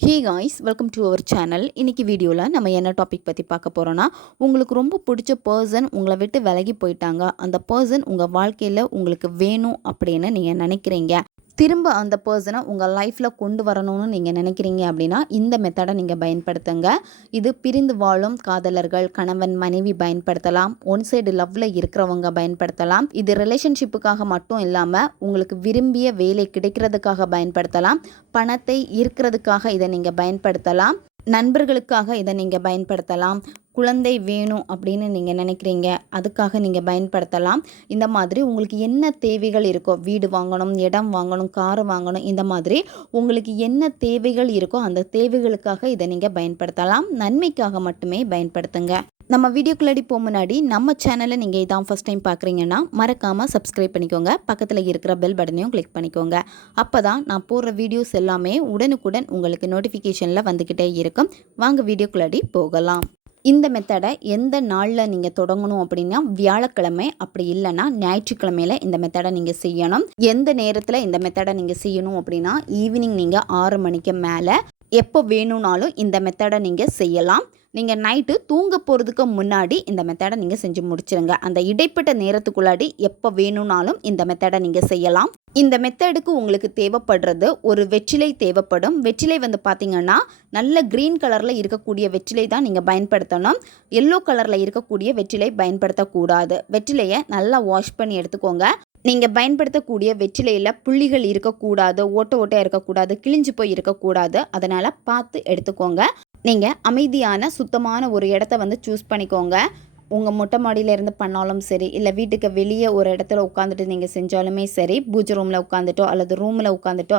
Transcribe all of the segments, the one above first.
Hey guys welcome to our channel இன்றைக்கி வீடியோவில் நம்ம என்ன டாபிக் பற்றி பார்க்க போகிறோன்னா உங்களுக்கு ரொம்ப பிடிச்ச பர்சன் உங்களை விட்டு விலகி போயிட்டாங்க. அந்த பர்சன் உங்கள் வாழ்க்கையில் உங்களுக்கு வேணும் அப்படின்னு நீங்கள் நினைக்கிறீங்க. திரும்ப அந்த பர்சனை உங்கள் லைஃப்பில் கொண்டு வரணும்னு நீங்கள் நினைக்கிறீங்க அப்படின்னா இந்த மெத்தடை நீங்கள் பயன்படுத்துங்க. இது பிரிந்து வாழும் காதலர்கள் கணவன் மனைவி பயன்படுத்தலாம். ஒன் சைடு லவ்வில் இருக்கிறவங்க பயன்படுத்தலாம். இது ரிலேஷன்ஷிப்புக்காக மட்டும் இல்லாமல் உங்களுக்கு விரும்பிய வேலை கிடைக்கிறதுக்காக பயன்படுத்தலாம். பணத்தை ஈர்க்கிறதுக்காக இதை நீங்கள் பயன்படுத்தலாம். நண்பர்களுக்காக இதை நீங்கள் பயன்படுத்தலாம். குழந்தை வேணும் அப்படின்னு நீங்கள் நினைக்கிறீங்க அதுக்காக நீங்கள் பயன்படுத்தலாம். இந்த மாதிரி உங்களுக்கு என்ன தேவைகள் இருக்கோ வீடு வாங்கணும் இடம் வாங்கணும் கார் வாங்கணும் இந்த மாதிரி உங்களுக்கு என்ன தேவைகள் இருக்கோ அந்த தேவைகளுக்காக இதை நீங்கள் பயன்படுத்தலாம். நன்மைக்காக மட்டுமே பயன்படுத்துங்க. நம்ம வீடியோக்குள்ளாடி போக முன்னாடி நம்ம சேனலை நீங்கள் இதான் ஃபஸ்ட் டைம் பார்க்குறீங்கன்னா மறக்காமல் சப்ஸ்கிரைப் பண்ணிக்கோங்க. பக்கத்தில் இருக்கிற பெல் பட்டனையும் கிளிக் பண்ணிக்கோங்க. அப்போ தான் நான் போடுற வீடியோஸ் எல்லாமே உடனுக்குடன் உங்களுக்கு நோட்டிஃபிகேஷனில் வந்துக்கிட்டே இருக்கும். வாங்க வீடியோக்குள்ளாடி போகலாம். இந்த மெத்தடை எந்த நாளில் நீங்கள் தொடங்கணும் அப்படின்னா வியாழக்கிழமை அப்படி இல்லைன்னா ஞாயிற்றுக்கிழமையில் இந்த மெத்தடை நீங்கள் செய்யணும். எந்த நேரத்தில் இந்த மெத்தடை நீங்கள் செய்யணும் அப்படின்னா ஈவினிங் நீங்கள் ஆறு மணிக்கு மேலே எப்போ வேணும்னாலும் இந்த மெத்தடை நீங்கள் செய்யலாம். நீங்கள் நைட்டு தூங்க போகிறதுக்கு முன்னாடி இந்த மெத்தடை நீங்கள் செஞ்சு முடிச்சிருங்க. அந்த இடைப்பட்ட நேரத்துக்குள்ளாடி எப்போ வேணும்னாலும் இந்த மெத்தடை நீங்கள் செய்யலாம். இந்த மெத்தடுக்கு உங்களுக்கு தேவைப்படுறது ஒரு வெற்றிலை தேவைப்படும். வெற்றிலை வந்து பார்த்தீங்கன்னா நல்ல க்ரீன் கலரில் இருக்கக்கூடிய வெற்றிலை தான் நீங்கள் பயன்படுத்தணும். எல்லோ கலரில் இருக்கக்கூடிய வெற்றிலை பயன்படுத்தக்கூடாது. வெற்றிலையை நல்லா வாஷ் பண்ணி எடுத்துக்கோங்க. நீங்கள் பயன்படுத்தக்கூடிய வெற்றிலையில் புள்ளிகள் இருக்கக்கூடாது ஓட்ட ஓட்டையாக இருக்கக்கூடாது கிழிஞ்சு போய் இருக்கக்கூடாது. அதனால் பார்த்து எடுத்துக்கோங்க. நீங்கள் அமைதியான சுத்தமான ஒரு இடத்த வந்து சூஸ் பண்ணிக்கோங்க. உங்கள் மொட்டை மாடியிலேருந்து பண்ணாலும் சரி இல்லை வீட்டுக்கு வெளியே ஒரு இடத்துல உட்காந்துட்டு நீங்கள் செஞ்சாலுமே சரி பூஜை ரூமில் உட்காந்துட்டோ அல்லது ரூமில் உட்காந்துட்டோ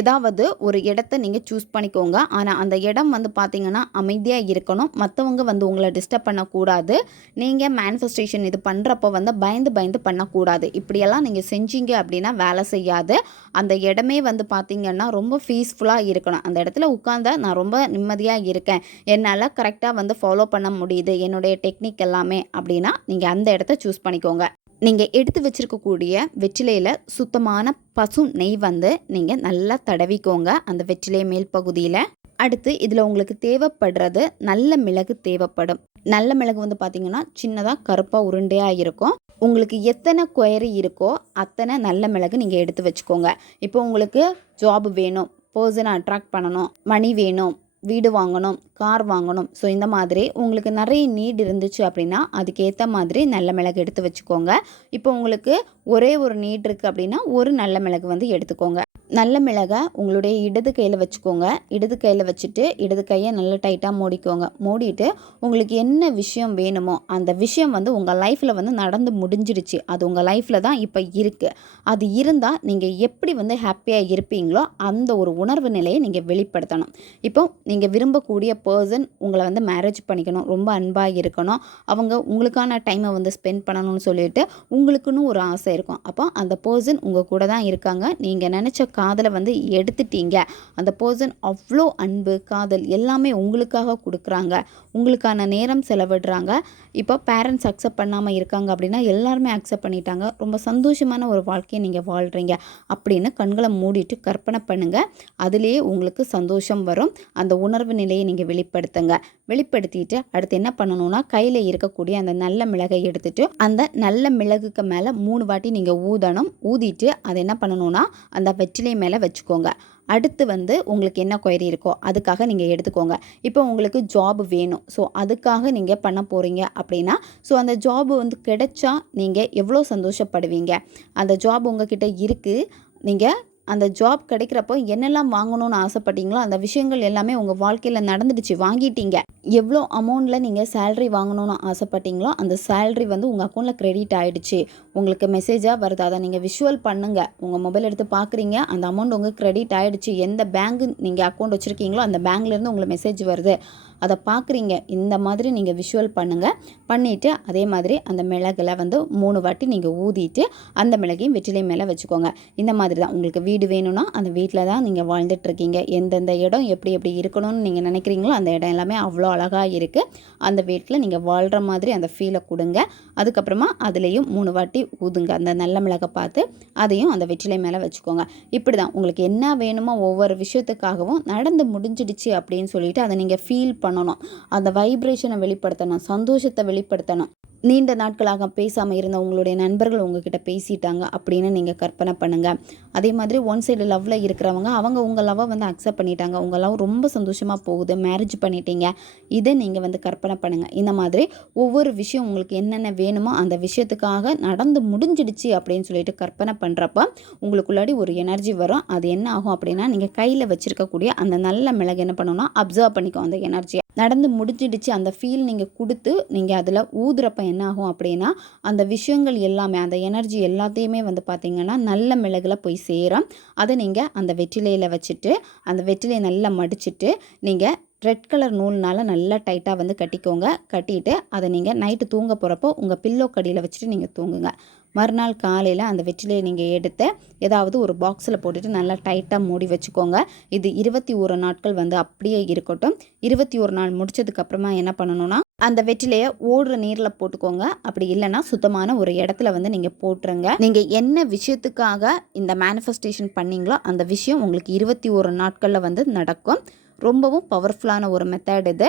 ஏதாவது ஒரு இடத்த நீங்கள் சூஸ் பண்ணிக்கோங்க. ஆனால் அந்த இடம் வந்து பார்த்தீங்கன்னா அமைதியாக இருக்கணும். மற்றவங்க வந்து உங்களை டிஸ்டர்ப் பண்ணக்கூடாது. நீங்கள் மேனிஃபெஸ்டேஷன் இது பண்ணுறப்போ வந்து பயந்து பயந்து பண்ணக்கூடாது. இப்படியெல்லாம் நீங்கள் செஞ்சீங்க அப்படின்னா வேலை செய்யாது. அந்த இடமே வந்து பார்த்தீங்கன்னா ரொம்ப பீஸ்ஃபுல்லாக இருக்கணும். அந்த இடத்துல உட்காந்தா நான் ரொம்ப நிம்மதியாக இருக்கேன். என்னால் கரெக்டாக வந்து ஃபாலோ பண்ண முடியுது. என்னுடைய டெக்னிக் எல்லாமே அப்படின்னா நீங்கள் அந்த இடத்த சூஸ் பண்ணிக்கோங்க. நீங்கள் எடுத்து வச்சுருக்கக்கூடிய வெற்றிலையில் சுத்தமான பசு நெய் வந்து நீங்கள் நல்லா தடவிக்கோங்க அந்த வெற்றிலை மேல் பகுதியில். அடுத்து இதில் உங்களுக்கு தேவைப்படுறது நல்ல மிளகு தேவைப்படும். நல்ல மிளகு வந்து பார்த்திங்கன்னா சின்னதாக கருப்பாக உருண்டையாக இருக்கும். உங்களுக்கு எத்தனை கொயரி இருக்கோ அத்தனை நல்ல மிளகு நீங்கள் எடுத்து வச்சுக்கோங்க. இப்போ உங்களுக்கு ஜாப் வேணும் பர்சனை அட்ராக்ட் பண்ணணும் மணி வேணும் வீடு வாங்கணும் கார் வாங்கணும். ஸோ இந்த மாதிரி உங்களுக்கு நிறைய நீட் இருந்துச்சு அப்படின்னா அதுக்கேற்ற மாதிரி நல்ல மிளகு எடுத்து வச்சுக்கோங்க. இப்போ உங்களுக்கு ஒரே ஒரு நீட் இருக்குது அப்படின்னா ஒரு நல்ல மிளகு வந்து எடுத்துக்கோங்க. நல்ல மிளகை உங்களுடைய இடது கையில் வச்சுக்கோங்க. இடது கையில் வச்சுட்டு இடது கையை நல்லா டைட்டாக மூடிக்கோங்க. மூடிட்டு உங்களுக்கு என்ன விஷயம் வேணுமோ அந்த விஷயம் வந்து உங்கள் லைஃப்பில் வந்து நடந்து முடிஞ்சிடுச்சு. அது உங்கள் லைஃப்பில் தான் இப்போ இருக்குது அது இருந்தால் நீங்கள் எப்படி வந்து ஹாப்பியாக இருப்பீங்களோ அந்த ஒரு உணர்வு நிலையை நீங்கள் வெளிப்படுத்தணும். இப்போ நீங்கள் விரும்பக்கூடிய பர்சன் உங்களை வந்து மேரேஜ் பண்ணிக்கணும். ரொம்ப அன்பாக இருக்கணும். அவங்க உங்களுக்கான டைமை வந்து ஸ்பெண்ட் பண்ணணும்னு சொல்லிட்டு உங்களுக்குன்னு ஒரு ஆசை இருக்கும். அப்போ அந்த பர்சன் உங்கள் கூட தான் இருக்காங்க. நீங்கள் நினச்ச காதலை வந்து எடுத்துட்டீங்க. அந்த பர்சன் அவ்வளோ அன்பு காதல் எல்லாமே உங்களுக்காக கொடுக்குறாங்க. உங்களுக்கான நேரம் செலவிடுறாங்க. இப்போ பேரண்ட்ஸ் அக்செப்ட் பண்ணாமல் இருக்காங்க அப்படின்னா எல்லாருமே அக்செப்ட் பண்ணிட்டாங்க. ரொம்ப சந்தோஷமான ஒரு வாழ்க்கையை நீங்கள் வாழ்கிறீங்க அப்படின்னு கண்களை மூடிட்டு கற்பனை பண்ணுங்கள் அதுலேயே உங்களுக்கு சந்தோஷம் வரும். அந்த உணர்வு நிலையை நீங்கள் வெளிப்படுத்துங்க. வெளிப்படுத்திட்டு அடுத்து என்ன பண்ணணும்னா கையில் இருக்கக்கூடிய அந்த நல்ல மிளகை எடுத்துட்டு அந்த நல்ல மிளகுக்கு மேலே மூணு வாட்டி நீங்கள் ஊதணும். ஊதிட்டு அதை என்ன பண்ணணும்னா அந்த வெற்றி வெற்றிலை மேலே வச்சுக்கோங்க. அடுத்து வந்து உங்களுக்கு என்ன கொயரி இருக்கோ அதுக்காக நீங்கள் எடுத்துக்கோங்க. இப்போ உங்களுக்கு ஜாப் வேணும். ஸோ அதுக்காக நீங்கள் பண்ண போகிறீங்க அப்படின்னா ஸோ அந்த ஜாப் வந்து கிடைச்சா நீங்கள் எவ்வளோ சந்தோஷப்படுவீங்க? அந்த ஜாப் உங்ககிட்ட இருக்குது நீங்கள் அந்த ஜாப் கிடைக்கிறப்போ என்னெல்லாம் வாங்கணும்னு ஆசைப்பட்டீங்களோ அந்த விஷயங்கள் எல்லாமே உங்கள் வாழ்க்கையில் நடந்துடுச்சு. வாங்கிட்டீங்க. எவ்வளோ அமௌண்ட்டில் நீங்கள் சேல்ரி வாங்கணும்னு ஆசைப்பட்டீங்களோ அந்த சேல்ரி வந்து உங்கள் அக்கௌண்ட்டில் கிரெடிட் ஆகிடுச்சு உங்களுக்கு மெசேஜாக வருது. அதை நீங்கள் விஷுவல் பண்ணுங்கள் உங்கள் மொபைல் எடுத்து பார்க்குறீங்க அந்த அமௌண்ட் உங்களுக்கு கிரெடிட் ஆகிடுச்சு எந்த பேங்க் நீங்கள் அக்கௌண்ட் வச்சுருக்கீங்களோ அந்த பேங்க்லேருந்து உங்களுக்கு மெசேஜ் வருது. அதை பார்க்குறீங்க இந்த மாதிரி நீங்கள் விஷுவல் பண்ணுங்கள் பண்ணிவிட்டு அதே மாதிரி அந்த மிளகில் வந்து மூணு வாட்டி நீங்கள் ஊதிட்டு அந்த மிளகையும் வெற்றிலை மேலே வச்சுக்கோங்க. இந்த மாதிரி தான் உங்களுக்கு வீடு வேணும்னா அந்த வீட்டில் தான் நீங்கள் வாழ்ந்துட்டுருக்கீங்க. எந்தெந்த இடம் எப்படி எப்படி இருக்கணும்னு நீங்கள் நினைக்கிறீங்களோ அந்த இடம் எல்லாமே அவ்வளோ அழகாக இருக்குது அந்த வீட்டில் நீங்கள் வாழ்கிற மாதிரி அந்த ஃபீலை கொடுங்க. அதுக்கப்புறமா அதுலேயும் மூணு வாட்டி ஊதுங்க. அந்த நல்ல மிளகை பார்த்து அதையும் அந்த வெற்றிலை மேலே வச்சுக்கோங்க. இப்படி தான் உங்களுக்கு என்ன வேணுமோ ஒவ்வொரு விஷயத்துக்காகவும் நடந்து முடிஞ்சிடுச்சு அப்படின்னு சொல்லிட்டு அதை நீங்கள் ஃபீல் பண்ணணும். அந்த வைப்ரேஷனை வெளிப்படுத்தணும். சந்தோஷத்தை வெளிப்படுத்தணும். நீண்ட நாட்களாக பேசாமல் இருந்த உங்களுடைய நண்பர்கள் உங்ககிட்ட பேசிட்டாங்க அப்படின்னு நீங்கள் கற்பனை பண்ணுங்கள் அதே மாதிரி ஒன் சைடு லவ்வில் இருக்கிறவங்க அவங்க உங்கள் லவ்வை வந்து அக்செப்ட் பண்ணிட்டாங்க. உங்கள் லவ் ரொம்ப சந்தோஷமாக போகுது மேரேஜ் பண்ணிட்டீங்க. இதை நீங்கள் வந்து கற்பனை பண்ணுங்கள் இந்த மாதிரி ஒவ்வொரு விஷயம் உங்களுக்கு என்னென்ன வேணுமோ அந்த விஷயத்துக்காக நடந்து முடிஞ்சிடுச்சு அப்படின்னு சொல்லிட்டு கற்பனை பண்ணுறப்ப உங்களுக்குள்ளாடி ஒரு எனர்ஜி வரும். அது என்ன ஆகும் அப்படின்னா நீங்கள் கையில் வச்சுருக்கக்கூடிய அந்த நல்ல மிளகு என்ன பண்ணணும்னா அப்சர்வ் பண்ணிக்கோ அந்த எனர்ஜியை நடந்து முடிஞ்சிடுச்சு அந்த ஃபீல் நீங்கள் கொடுத்து நீங்கள் அதில் ஊதுறப்ப என்ன ஆகும் அப்படின்னா அந்த விஷயங்கள் எல்லாமே அந்த எனர்ஜி எல்லாத்தையுமே வந்து பார்த்திங்கன்னா நல்ல மிளகில் போய் சேரும். அதை நீங்கள் அந்த வெற்றிலையில் வச்சுட்டு அந்த வெற்றிலையை நல்லா மடிச்சுட்டு நீங்கள் ரெட் கலர் நூல்னால் நல்லா டைட்டாக வந்து கட்டிக்கோங்க. கட்டிட்டு அதை நீங்கள் நைட்டு தூங்க போகிறப்போ உங்கள் பில்லோ கடியில் வச்சுட்டு நீங்கள் தூங்குங்க. மறுநாள் காலையில் அந்த வெற்றிலையை நீங்கள் எடுத்து ஏதாவது ஒரு பாக்ஸில் போட்டுட்டு நல்லா டைட்டாக மூடி வச்சுக்கோங்க. இது இருபத்தி ஒரு நாட்கள் வந்து அப்படியே இருக்கட்டும். இருபத்தி ஒரு நாள் முடிச்சதுக்கப்புறமா என்ன பண்ணணும்னா அந்த வெற்றிலையை ஓடுற நீரில் போட்டுக்கோங்க. அப்படி இல்லைன்னா சுத்தமான ஒரு இடத்துல வந்து நீங்கள் போட்டுருங்க. நீங்கள் என்ன விஷயத்துக்காக இந்த மேனிஃபெஸ்டேஷன் பண்ணீங்களோ அந்த விஷயம் உங்களுக்கு இருபத்தி ஒரு நாட்களில் வந்து நடக்கும். ரொம்பவும் பவர்ஃபுல்லான ஒரு மெத்தட் இது.